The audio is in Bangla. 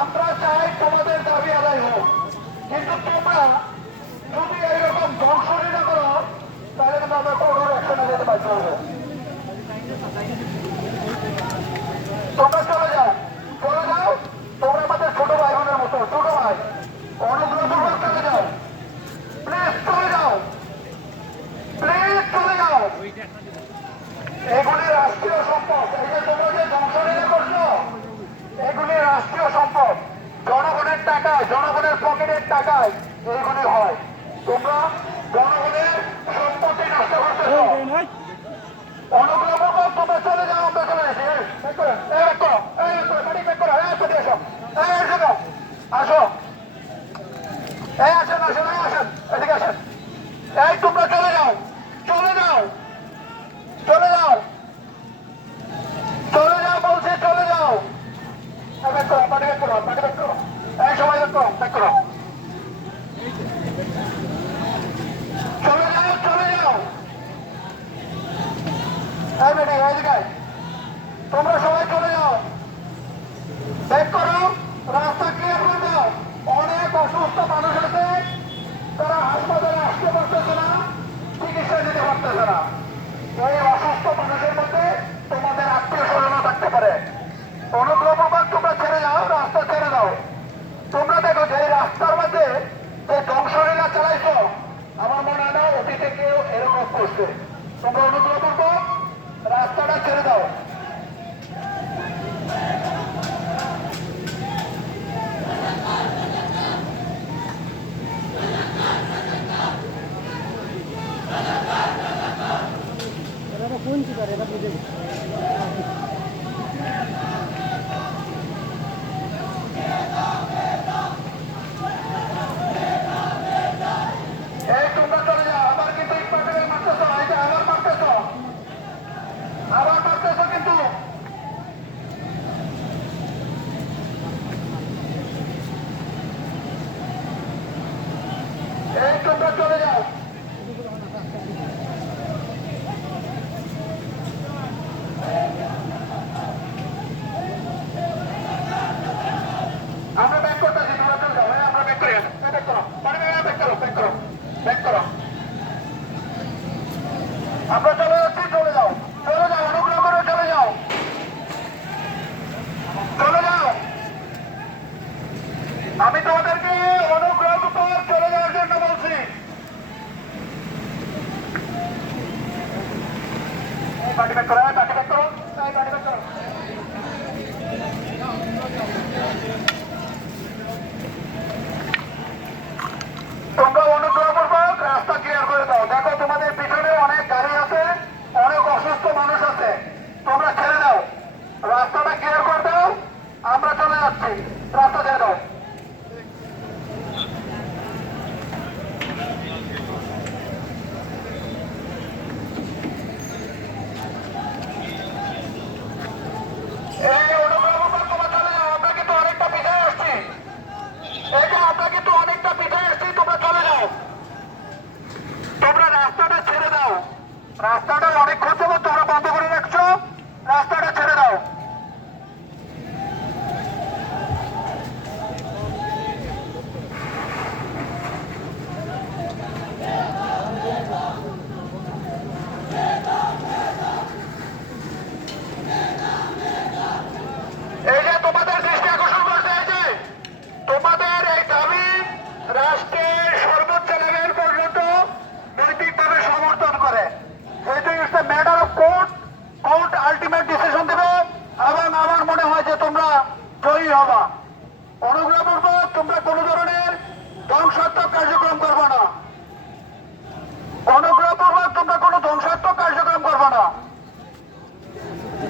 আমরা চাই তোমাদের দাবি আদায় হোক, কিন্তু তোমরা যদি এইরকম ধ্বংসনী না করো তাহলে কিন্তু আমরা কঠোর অ্যাকশনে যেতে বাধ্য হবো। তোমরা চলে যাও, তোমরা আমাদের ছোট ভাই বোনের মতো, ছোট ভাই, অনুগ্রহপূর্বক চলে যাও, প্লিজ চলে যাও, প্লিজ চলে যাও। এগুলি রাষ্ট্রীয় সম্পদ, এই যে তোমরা যে ধ্বংসনী করছো এগুলি রাষ্ট্রীয় সম্পদ, জনগণের টাকায়, জনগণের পকেটের টাকায় এইগুলি হয়। তোমরা জনগণের সম্পত্তি নষ্ট করতেছ। অনুগ্রহপূর্বক তোমরা চলে যাও, আমরা চলে এসেছি। আসো, এই আসেন, আসেন, এই আসেন, এদিকে আসেন। এই তোমরা চলে যাও, চলে যাও, চলে যাও, চলে যাও বলছি, চলে যাও। সময় করো, চলে যাও, চলে যাও। তোমরা সবাই চলে যাও, ব্যাক করো, রাস্তা ক্লিয়ার করে দাও। অনেক অসুস্থ মানুষ আছে, তারা হাসপাতালে আসতে পারতেছে না, চিকিৎসা দিতে পারতেছে না। এই অসুস্থ মানুষের মধ্যে তোমাদের আত্মীয় স্বজনও থাকতে পারে। অনুগ্রহপূর্বক তোমরা ছেড়ে যাও, রাস্তা ছেড়ে দাও। তোমরা দেখো যে রাস্তার মধ্যে যে ধ্বংসলীলা চালাইছো, আমার মনে হয় না অতীতে কেউ এরকম করছে। তোমরা অনুগ্রহপূর্বক রাস্তাটা ছেড়ে দাও। কোন কি করে বুঝে চলে যাও, আমরা ব্যাক করতেছি, তোমরা চলে যাও, আমরা ব্যাক করে ব্যাক করো, ব্যাক করো, ব্যাক করো, ব্যাক করো। আমরা চলে যাচ্ছি, চলে যাও, চলে যাও, অনুগ্রহ করে চলে যাও, চলে যাও। আমি তোমাদেরকে অনুগ্রহ করে চলে যাওয়ার জন্য বলছি। পার্টি ব্যাক করো, পার্টি ব্যাক করো, পার্টি ব্যাক করো। তোমরা অনুগ্রহপূর্বক রাস্তা ক্লিয়ার করে দাও। দেখো তোমাদের পিছনে অনেক গাড়ি আছে, অনেক অসুস্থ মানুষ আছে, তোমরা ছেড়ে দাও, রাস্তাটা ক্লিয়ার করে দাও। আমরা চলে যাচ্ছি, রাস্তা ছেড়ে দাও। তোমরা কোনো